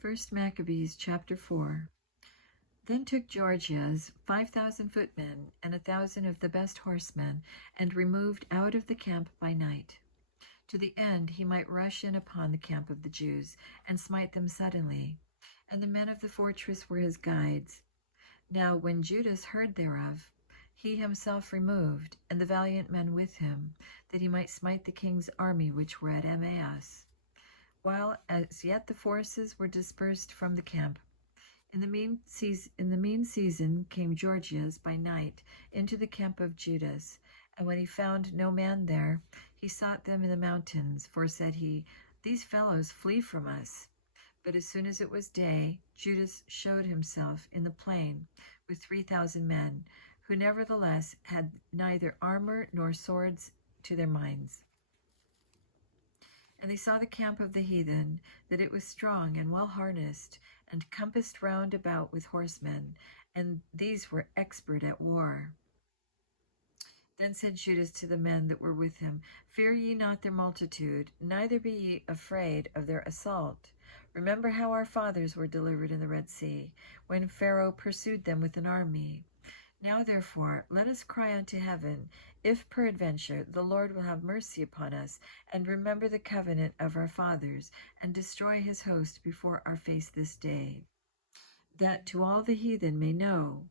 1 Maccabees Chapter 4. Then took Georgias 5,000 footmen and 1,000 of the best horsemen, and removed out of the camp by night, to the end he might rush in upon the camp of the Jews, and smite them suddenly. And the men of the fortress were his guides. Now when Judas heard thereof, he himself removed, and the valiant men with him, that he might smite the king's army which were at Emmaus, while as yet the forces were dispersed from the camp. In the mean season came Georgias by night into the camp of Judas, and when he found no man there, he sought them in the mountains, for said he, These fellows flee from us. But as soon as it was day, Judas showed himself in the plain with 3,000 men, who nevertheless had neither armor nor swords to their minds. And they saw the camp of the heathen, that it was strong and well harnessed, and compassed round about with horsemen, and these were expert at war. Then said Judas to the men that were with him, Fear ye not their multitude, neither be ye afraid of their assault. Remember how our fathers were delivered in the Red Sea, when Pharaoh pursued them with an army. Now therefore let us cry unto heaven, if peradventure the Lord will have mercy upon us, and remember the covenant of our fathers, and destroy his host before our face this day, that to all the heathen may know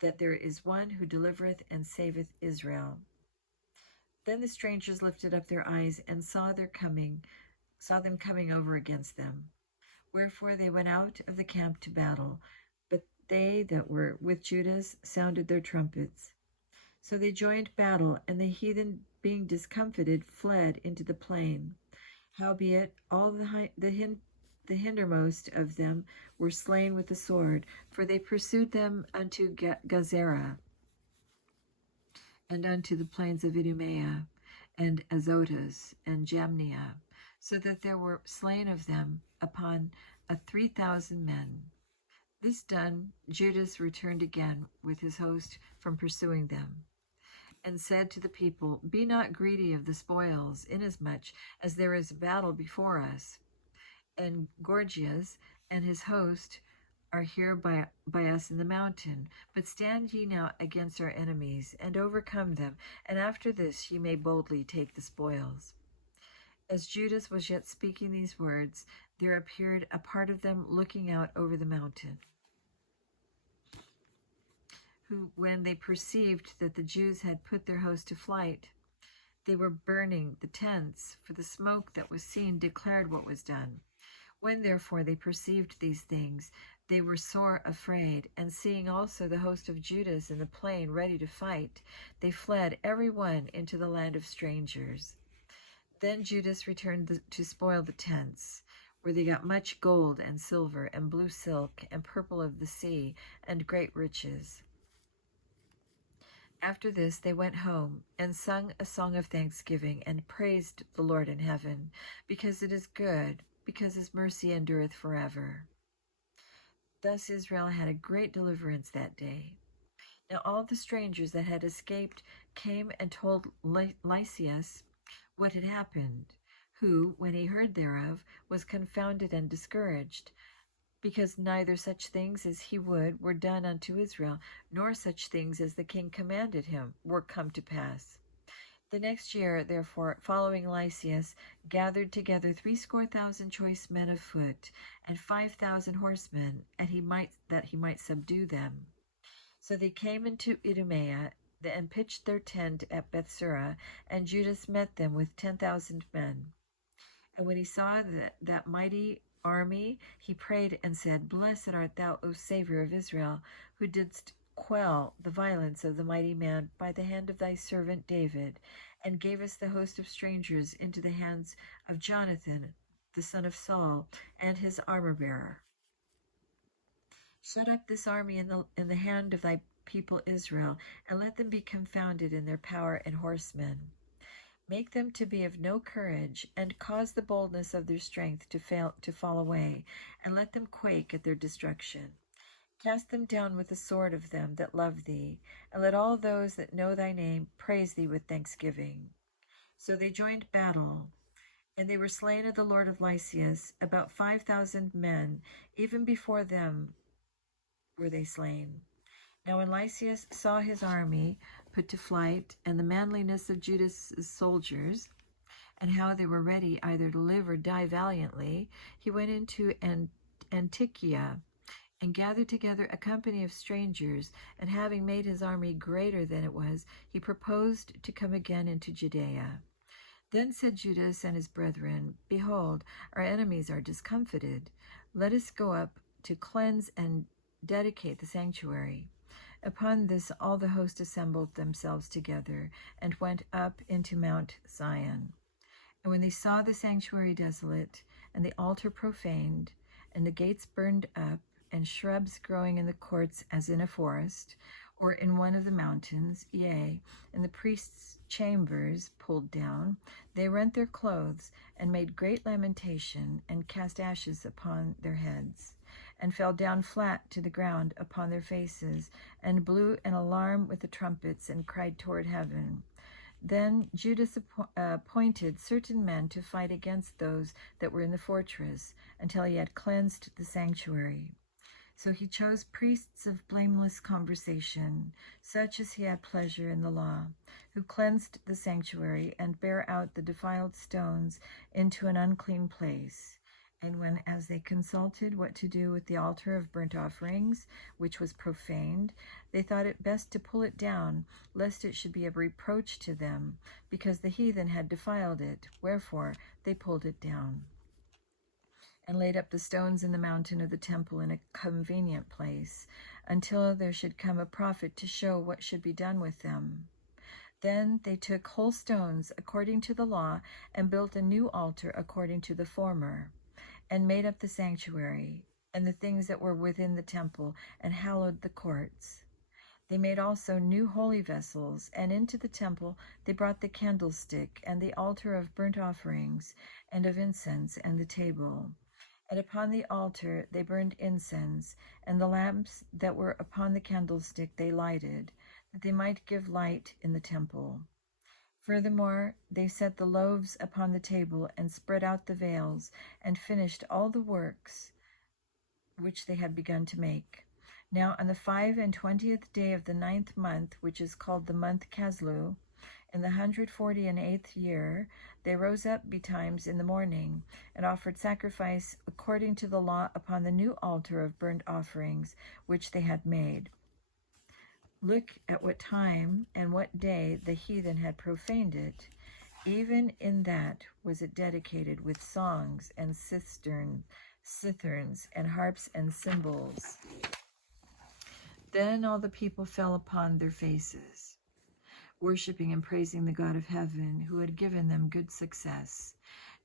that there is one who delivereth and saveth Israel. Then the strangers lifted up their eyes and saw them coming over against them. Wherefore they went out of the camp to battle, but they that were with Judas sounded their trumpets. So they joined battle, and the heathen, being discomfited, fled into the plain. Howbeit all the hindermost of them were slain with the sword, for they pursued them unto Gazera, and unto the plains of Idumea, and Azotus, and Jamnia, so that there were slain of them upon 3,000 men. This done, Judas returned again with his host from pursuing them, and said to the people, Be not greedy of the spoils, inasmuch as there is a battle before us, and Gorgias and his host are here by us in the mountain. But stand ye now against our enemies, and overcome them, and after this ye may boldly take the spoils. As Judas was yet speaking these words, there appeared a part of them looking out over the mountain, who, when they perceived that the Jews had put their host to flight, they were burning the tents, for the smoke that was seen declared what was done. When therefore they perceived these things, they were sore afraid, and seeing also the host of Judas in the plain ready to fight, they fled every one into the land of strangers. Then Judas returned to spoil the tents, where they got much gold and silver and blue silk and purple of the sea and great riches. After this they went home, and sung a song of thanksgiving, and praised the Lord in heaven, because it is good, because his mercy endureth forever. Thus Israel had a great deliverance that day. Now all the strangers that had escaped came and told Lysias what had happened, who, when he heard thereof, was confounded and discouraged, because neither such things as he would were done unto Israel, nor such things as the king commanded him were come to pass. The next year, therefore, following Lysias, gathered together 70,000 choice men of foot, and 5,000 horsemen, that he might subdue them. So they came into Idumea, and pitched their tent at Bethsura, and Judas met them with 10,000 men. And when he saw that mighty army, he prayed and said, Blessed art thou, O Savior of Israel, who didst quell the violence of the mighty man by the hand of thy servant David, and gavest the host of strangers into the hands of Jonathan, the son of Saul, and his armor-bearer. Shut up this army in the hand of thy people Israel, and let them be confounded in their power and horsemen. Make them to be of no courage, and cause the boldness of their strength to fall away, and let them quake at their destruction. Cast them down with the sword of them that love thee, and let all those that know thy name praise thee with thanksgiving. So they joined battle, And they were slain of the Lord of Lycius, about 5,000 men. Even before them were they slain. Now when Lysias saw his army put to flight, and the manliness of Judas' soldiers, and how they were ready either to live or die valiantly, he went into Antichia, and gathered together a company of strangers, and having made his army greater than it was, he proposed to come again into Judea. Then said Judas and his brethren, Behold, our enemies are discomfited. Let us go up to cleanse and dedicate the sanctuary. Upon this all the host assembled themselves together, and went up into Mount Zion. And when they saw the sanctuary desolate, and the altar profaned, and the gates burned up, and shrubs growing in the courts as in a forest, or in one of the mountains, yea, and the priests' chambers pulled down, they rent their clothes, and made great lamentation, and cast ashes upon their heads, and fell down flat to the ground upon their faces, and blew an alarm with the trumpets, and cried toward heaven. Then Judas appointed certain men to fight against those that were in the fortress, until he had cleansed the sanctuary. So he chose priests of blameless conversation, such as he had pleasure in the law, who cleansed the sanctuary, and bare out the defiled stones into an unclean place. And when, as they consulted what to do with the altar of burnt offerings, which was profaned, they thought it best to pull it down, lest it should be a reproach to them, because the heathen had defiled it. Wherefore they pulled it down, and laid up the stones in the mountain of the temple in a convenient place, until there should come a prophet to show what should be done with them. Then they took whole stones according to the law, and built a new altar according to the former, and made up the sanctuary, and the things that were within the temple, and hallowed the courts. They made also new holy vessels, and into the temple they brought the candlestick, and the altar of burnt offerings, and of incense, and the table. And upon the altar they burned incense, and the lamps that were upon the candlestick they lighted, that they might give light in the temple. Furthermore, they set the loaves upon the table, and spread out the veils, and finished all the works which they had begun to make. Now on the 25th day of the 9th month, which is called the month Caslu, in the 148th year, they rose up betimes in the morning, and offered sacrifice according to the law upon the new altar of burnt offerings which they had made. Look at what time and what day the heathen had profaned it. Even in that was it dedicated with songs and citherns and harps and cymbals. Then all the people fell upon their faces, worshiping and praising the God of heaven, who had given them good success.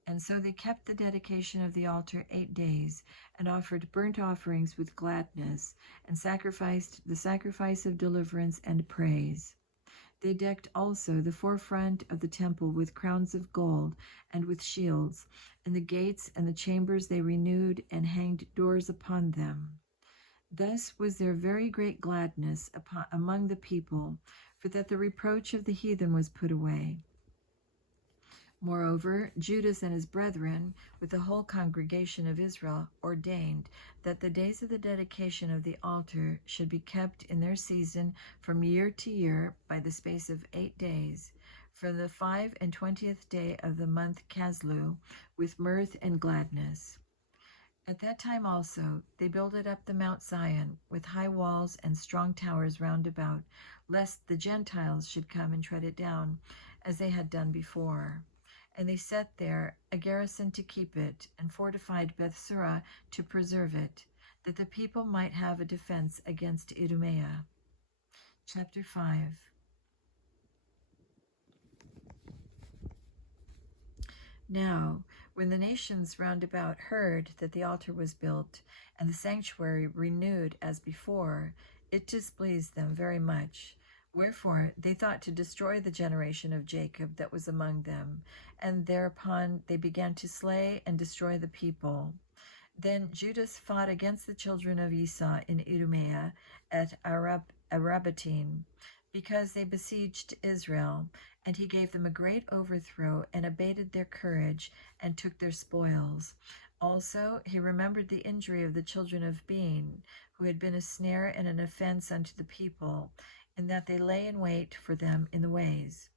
And so they kept the dedication of the altar 8 days, and offered burnt offerings with gladness, and sacrificed the sacrifice of deliverance and praise. They decked also the forefront of the temple with crowns of gold, and with shields, and the gates and the chambers they renewed, and hanged doors upon them. Thus was there very great gladness among the people, for that the reproach of the heathen was put away. Moreover, Judas and his brethren, with the whole congregation of Israel, ordained that the days of the dedication of the altar should be kept in their season from year to year by the space of 8 days, from the 25th day of the month Caslu, with mirth and gladness. At that time also they builded up the Mount Zion with high walls and strong towers round about, lest the Gentiles should come and tread it down, as they had done before. And they set there a garrison to keep it, and fortified Bethsura to preserve it, that the people might have a defense against Idumea. Chapter 5. Now, when the nations round about heard that the altar was built, and the sanctuary renewed as before, it displeased them very much. Wherefore they thought to destroy the generation of Jacob that was among them, and thereupon they began to slay and destroy the people. Then Judas fought against the children of Esau in Idumea at Arabatim. because they besieged Israel, and he gave them a great overthrow, and abated their courage, and took their spoils. Also he remembered the injury of the children of Bean, who had been a snare and an offense unto the people, in that they lay in wait for them in the ways.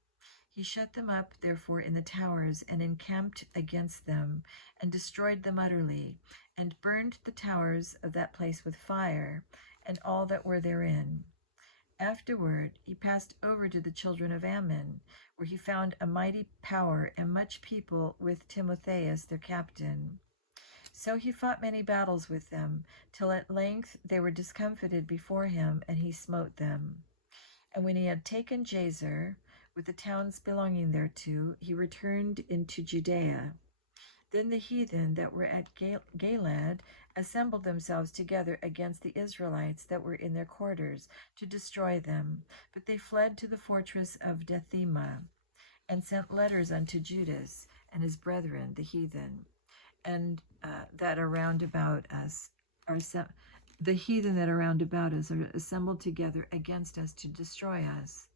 He shut them up, therefore, in the towers, and encamped against them, and destroyed them utterly, and burned the towers of that place with fire, and all that were therein. Afterward he passed over to the children of Ammon, where he found a mighty power and much people with Timotheus their captain. So he fought many battles with them, till at length they were discomfited before him, and he smote them. And when he had taken Jazer, with the towns belonging thereto, he returned into Judea. Then the heathen that were at Galad assembled themselves together against the Israelites that were in their quarters, to destroy them. But they fled to the fortress of Dethema, and sent letters unto Judas and his brethren, the heathen, and that are round about us are the heathen that are round about us are assembled together against us to destroy us.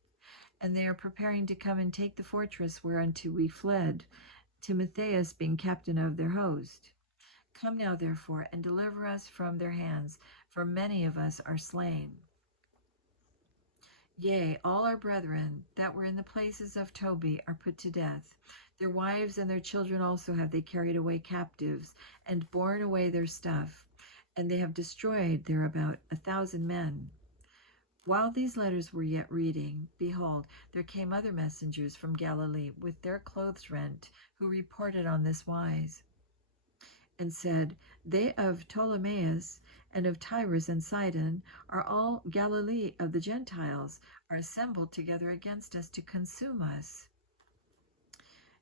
And they are preparing to come and take the fortress whereunto we fled, Timotheus being captain of their host. Come now, therefore, and deliver us from their hands, for many of us are slain. Yea, all our brethren that were in the places of Tobi are put to death. Their wives and their children also have they carried away captives, and borne away their stuff, and they have destroyed there about 1,000 men. While these letters were yet reading, behold, there came other messengers from Galilee with their clothes rent, who reported on this wise, and said, They of Ptolemais and of Tyrus and Sidon are all Galilee of the Gentiles, are assembled together against us to consume us.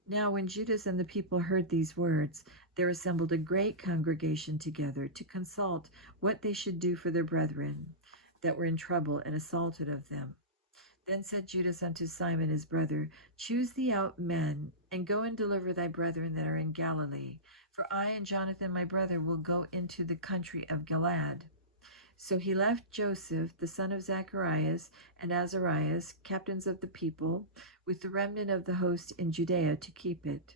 Now when Judas and the people heard these words, there assembled a great congregation together to consult what they should do for their brethren that were in trouble and assaulted of them. Then said Judas unto Simon his brother, Choose thee out men, and go and deliver thy brethren that are in Galilee. For I and Jonathan my brother will go into the country of Gilead. So he left Joseph, the son of Zacharias, and Azarias, captains of the people, with the remnant of the host in Judea to keep it.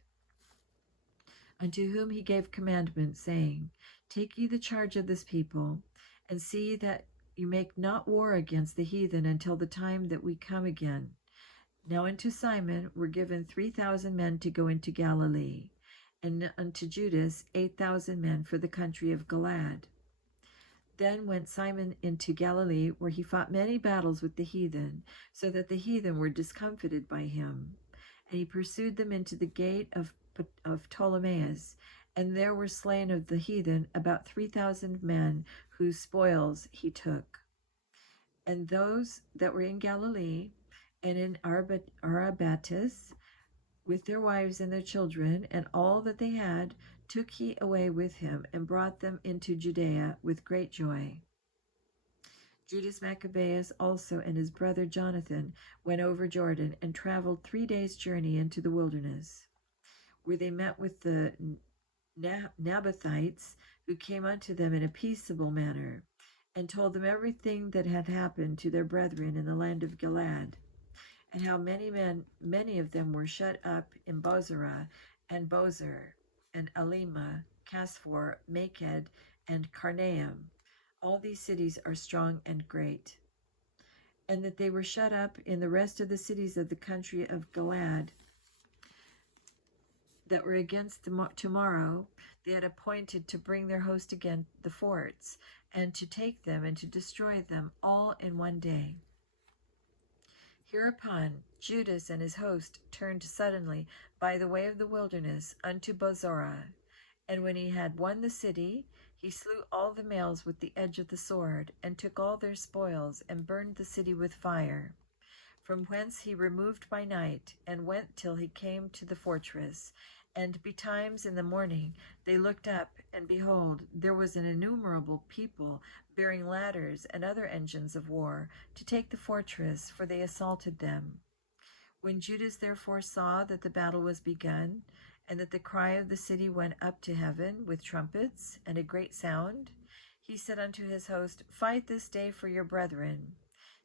Unto whom he gave commandment, saying, Take ye the charge of this people, and see that you make not war against the heathen until the time that we come again. Now unto Simon were given 3,000 men to go into Galilee, and unto Judas 8,000 men for the country of Gilead. Then went Simon into Galilee, where he fought many battles with the heathen, so that the heathen were discomfited by him. And he pursued them into the gate of Ptolemais, and there were slain of the heathen about 3,000 men, whose spoils he took. And those that were in Galilee and in Arabatus, with their wives and their children, and all that they had, took he away with him, and brought them into Judea with great joy. Judas Maccabeus also and his brother Jonathan went over Jordan, and traveled 3 days' journey into the wilderness, where they met with the Nabathites, who came unto them in a peaceable manner, and told them everything that had happened to their brethren in the land of Gilead, and how many of them were shut up in Bozrah and Bozer and Alima, Casphor, Maked, and Carnaim. All these cities are strong and great. And that they were shut up in the rest of the cities of the country of Gilead, that were against tomorrow, they had appointed to bring their host again the forts, and to take them and to destroy them all in one day. Hereupon Judas and his host turned suddenly by the way of the wilderness unto Bozrah, and when he had won the city, he slew all the males with the edge of the sword, and took all their spoils, and burned the city with fire. From whence he removed by night, and went till he came to the fortress. And betimes in the morning they looked up, and behold, there was an innumerable people bearing ladders and other engines of war to take the fortress, for they assaulted them. When Judas therefore saw that the battle was begun, and that the cry of the city went up to heaven with trumpets and a great sound, he said unto his host, Fight this day for your brethren.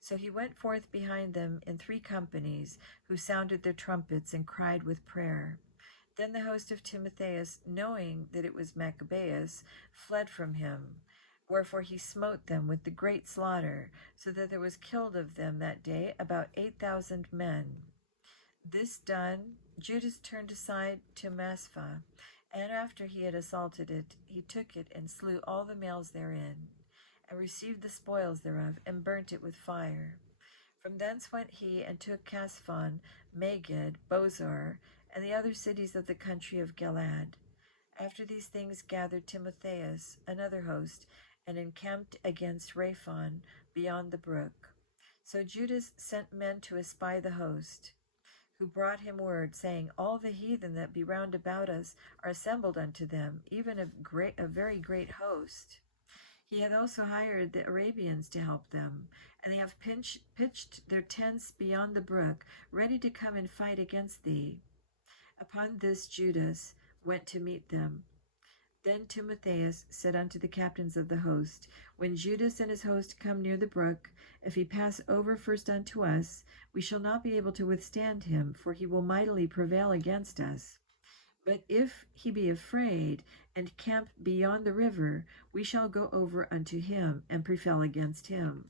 So he went forth behind them in 3 companies, who sounded their trumpets and cried with prayer. Then the host of Timotheus, knowing that it was Maccabees, fled from him. Wherefore he smote them with the great slaughter, so that there was killed of them that day about 8,000 men. This done, Judas turned aside to Maspha, and after he had assaulted it, he took it and slew all the males therein, and received the spoils thereof, and burnt it with fire. From thence went he and took Casphon, Magid, Bozor, and the other cities of the country of Galaad. After these things gathered Timotheus another host, and encamped against Raphon beyond the brook. So Judas sent men to espy the host, who brought him word, saying, All the heathen that be round about us are assembled unto them, even a very great host. He hath also hired the Arabians to help them, and they have pitched their tents beyond the brook, ready to come and fight against thee. Upon this Judas went to meet them. Then Timotheus said unto the captains of the host, When Judas and his host come near the brook, if he pass over first unto us, we shall not be able to withstand him, for he will mightily prevail against us. But if he be afraid, and camp beyond the river, we shall go over unto him, and prevail against him.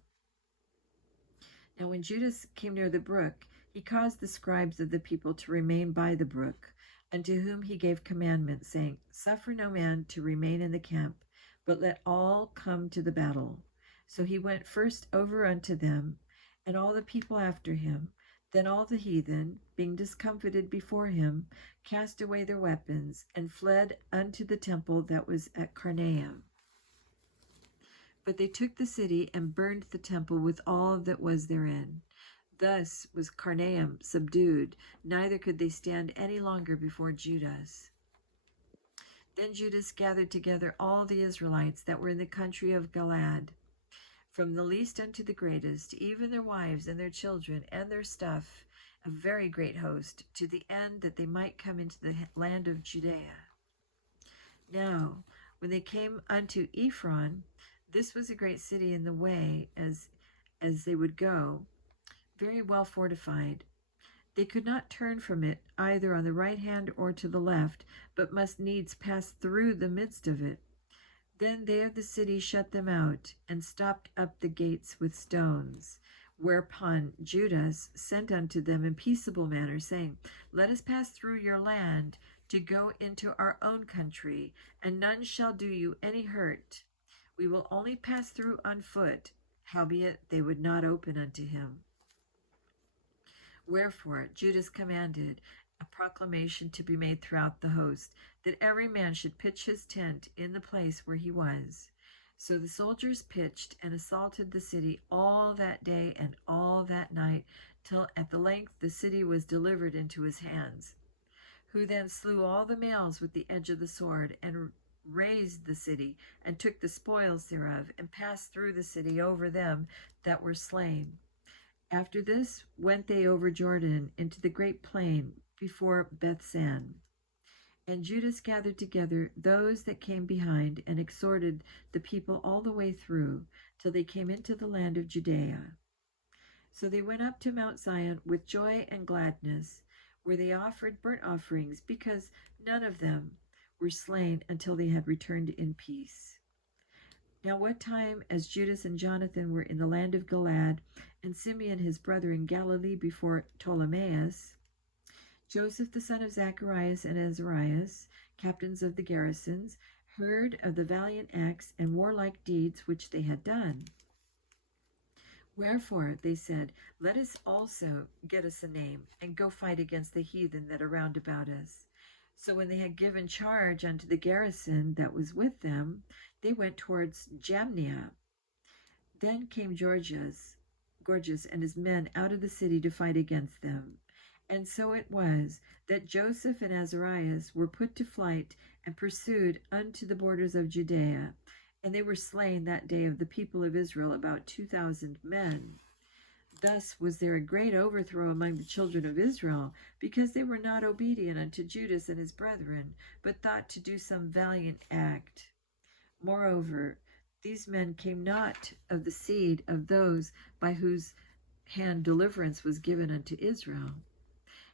Now when Judas came near the brook, he caused the scribes of the people to remain by the brook, unto whom he gave commandment, saying, Suffer no man to remain in the camp, but let all come to the battle. So he went first over unto them, and all the people after him. Then all the heathen, being discomfited before him, cast away their weapons, and fled unto the temple that was at Carnaeum. But they took the city and burned the temple with all that was therein. Thus was Carnaeum subdued, neither could they stand any longer before Judas. Then Judas gathered together all the Israelites that were in the country of Galaad, from the least unto the greatest, even their wives and their children and their stuff, a very great host, to the end that they might come into the land of Judea. Now, when they came unto Ephron, this was a great city in the way as they would go, very well fortified. They could not turn from it either on the right hand or to the left, but must needs pass through the midst of it. Then they of the city shut them out, and stopped up the gates with stones. Whereupon Judas sent unto them in peaceable manner, saying, Let us pass through your land to go into our own country, and none shall do you any hurt. We will only pass through on foot. Howbeit they would not open unto him. Wherefore Judas commanded a proclamation to be made throughout the host, that every man should pitch his tent in the place where he was. So the soldiers pitched and assaulted the city all that day and all that night, till at the length the city was delivered into his hands, who then slew all the males with the edge of the sword, and razed the city, and took the spoils thereof, and passed through the city over them that were slain. After this went they over Jordan into the great plain before Bethsan. And Judas gathered together those that came behind, and exhorted the people all the way through, till they came into the land of Judea. So they went up to Mount Zion with joy and gladness, where they offered burnt offerings, because none of them were slain until they had returned in peace. Now what time as Judas and Jonathan were in the land of Galaad, and Simeon his brother in Galilee before Ptolemais, Joseph the son of Zacharias and Azarias, captains of the garrisons, heard of the valiant acts and warlike deeds which they had done. Wherefore they said, Let us also get us a name, and go fight against the heathen that are round about us. So when they had given charge unto the garrison that was with them, they went towards Jamnia. Then came Gorgias and his men out of the city to fight against them. And so it was that Joseph and Azarias were put to flight, and pursued unto the borders of Judea. And they were slain that day of the people of Israel about 2,000 men. Thus was there a great overthrow among the children of Israel, because they were not obedient unto Judas and his brethren, but thought to do some valiant act. Moreover, These men came not of the seed of those by whose hand deliverance was given unto Israel.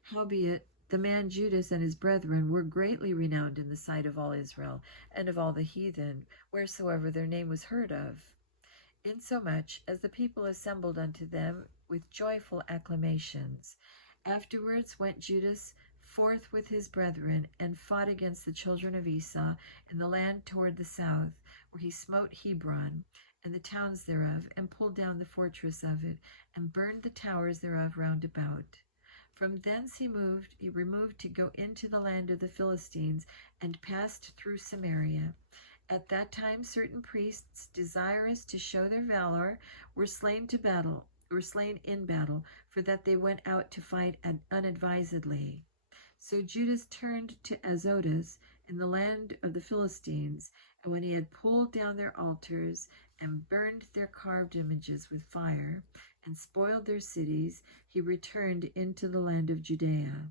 Howbeit, the man Judas and his brethren were greatly renowned in the sight of all Israel, and of all the heathen, wheresoever their name was heard of, insomuch as the people assembled unto them with joyful acclamations. Afterwards went Judas forth with his brethren, and fought against the children of Esau in the land toward the south, where he smote Hebron and the towns thereof, and pulled down the fortress of it, and burned the towers thereof round about. From thence he removed to go into the land of the Philistines, and passed through Samaria. At that time certain priests, desirous to show their valor, were slain in battle, for that they went out to fight unadvisedly. So Judas turned to Azotus in the land of the Philistines, and when he had pulled down their altars, and burned their carved images with fire, and spoiled their cities, he returned into the land of Judea.